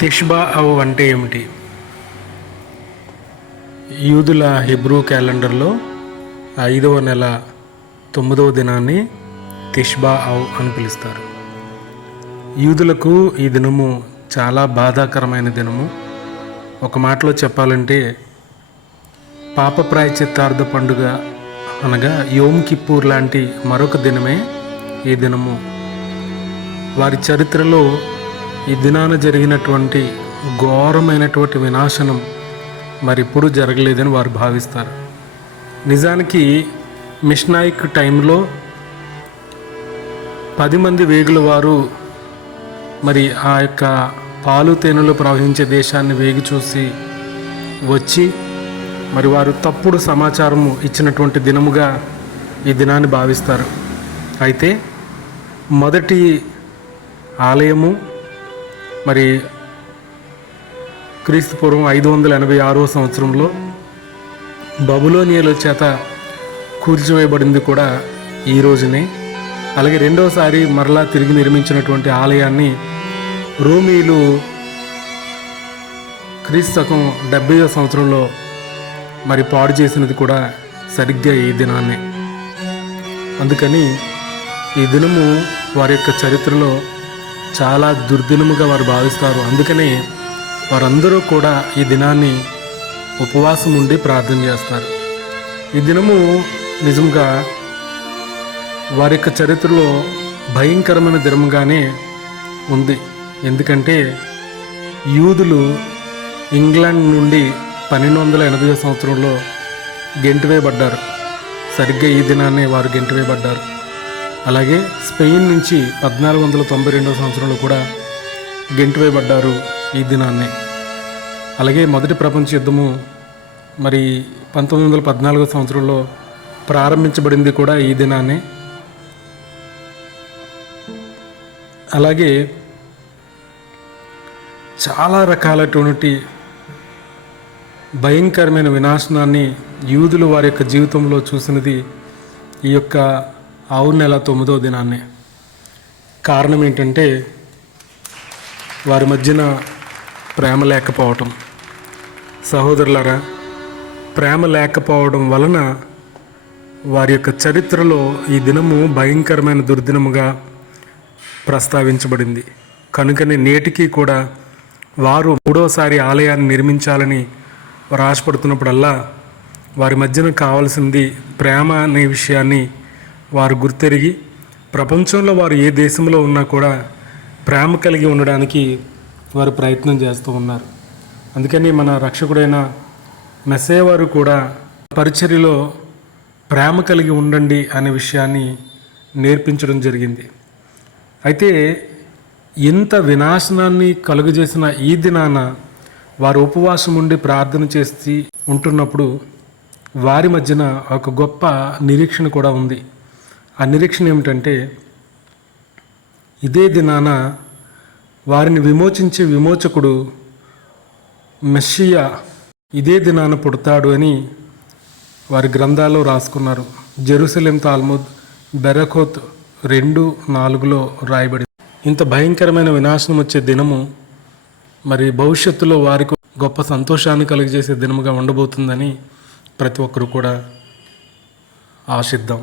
తిష్బా అవ్ అంటే ఏమిటి? యూదుల హెబ్రూ క్యాలెండర్లో 5వ నెల 9వ దినాన్ని తిష్బా అవ్ అని పిలుస్తారు. యూదులకు ఈ దినము చాలా బాధాకరమైన దినము. ఒక మాటలో చెప్పాలంటే పాప ప్రాయశ్చిత్తార్థ పండుగ అనగా యోమ్ కిప్పూర్ లాంటి మరొక దినమే ఈ దినము. వారి చరిత్రలో ఈ దినాన జరిగినటువంటి ఘోరమైనటువంటి వినాశనం మరిప్పుడు జరగలేదని వారు భావిస్తారు. నిజానికి మిష్నాయిక్ టైంలో 10 మంది వేగుల వారు మరి ఆ యొక్క పాలు తేనెలు ప్రవహించే దేశాన్ని వేగి చూసి వచ్చి మరి వారు తప్పుడు సమాచారము ఇచ్చినటువంటి దినముగా ఈ దినాన్ని భావిస్తారు. అయితే మొదటి ఆలయము మరి క్రీస్తుపూర్వం 586వ సంవత్సరంలో బబులోనియల చేత కూల్చివేయబడింది కూడా ఈ రోజునే. అలాగే రెండవసారి మరలా తిరిగి నిర్మించినటువంటి ఆలయాన్ని రోమీలు క్రీస్తు శకం 70వ సంవత్సరంలో మరి పాడు చేసినది కూడా సరిగ్గా ఈ దినాన్నే. అందుకని ఈ దినము వారి యొక్క చరిత్రలో చాలా దుర్దినముగా వారు భావిస్తారు. అందుకనే వారందరూ కూడా ఈ దినాన్ని ఉపవాసం ఉండి ప్రార్థన చేస్తారు. ఈ దినము నిజంగా వారి యొక్క చరిత్రలో భయంకరమైన దినముగానే ఉంది. ఎందుకంటే యూదులు ఇంగ్లాండ్ నుండి 1280వ సంవత్సరంలో గెంటివేయబడ్డారు. సరిగ్గా ఈ దినాన్నే వారు గెంటివేయబడ్డారు. అలాగే స్పెయిన్ నుంచి 1492వ సంవత్సరంలో కూడా గెంటివేయబడ్డారు ఈ దినాన్నే. అలాగే మొదటి ప్రపంచ యుద్ధము మరి 1914వ సంవత్సరంలో ప్రారంభించబడింది కూడా ఈ దినాన్నే. అలాగే చాలా రకాలటువంటి భయంకరమైన వినాశనాన్ని యూదులు వారి యొక్క జీవితంలో చూసినది ఈ యొక్క 6వ నెల 9వ దినాన్నే. కారణం ఏంటంటే వారి మధ్యన ప్రేమ లేకపోవటం. సహోదరులారా, ప్రేమ లేకపోవడం వలన వారి యొక్క చరిత్రలో ఈ దినము భయంకరమైన దుర్దినముగా ప్రస్తావించబడింది. కనుకనే నేటికి కూడా వారు 3వసారి ఆలయాన్ని నిర్మించాలని వారు ఆశపడుతున్నప్పుడల్లా వారి మధ్యన కావాల్సింది ప్రేమ అనే విషయాన్ని వారు గుర్తెరిగి ప్రపంచంలో వారు ఏ దేశంలో ఉన్నా కూడా ప్రేమ కలిగి ఉండడానికి వారు ప్రయత్నం చేస్తూ ఉన్నారు. అందుకని మన రక్షకుడైన మెస్సయ్య వారు కూడా పరిచర్యలో ప్రేమ కలిగి ఉండండి అనే విషయాన్ని నేర్పించడం జరిగింది. అయితే ఇంత వినాశనాన్ని కలుగజేసిన ఈ దినాన వారు ఉపవాసం ఉండి ప్రార్థన చేసి ఉంటున్నప్పుడు వారి మధ్యన ఒక గొప్ప నిరీక్షణ కూడా ఉంది. ఆ నిరీక్షణ ఏమిటంటే ఇదే దినాన వారిని విమోచించే విమోచకుడు మెస్సియా ఇదే దినాన పుడతాడు అని వారి గ్రంథాల్లో రాసుకున్నారు. జెరూసలేం తాల్ముద్ బెరఖోత్ 2:4లో రాయబడింది. ఇంత భయంకరమైన వినాశనం వచ్చే దినము మరి భవిష్యత్తులో వారికి గొప్ప సంతోషాన్ని కలిగజేసే దినముగా ఉండబోతుందని ప్రతి ఒక్కరు కూడా ఆశిద్దాం.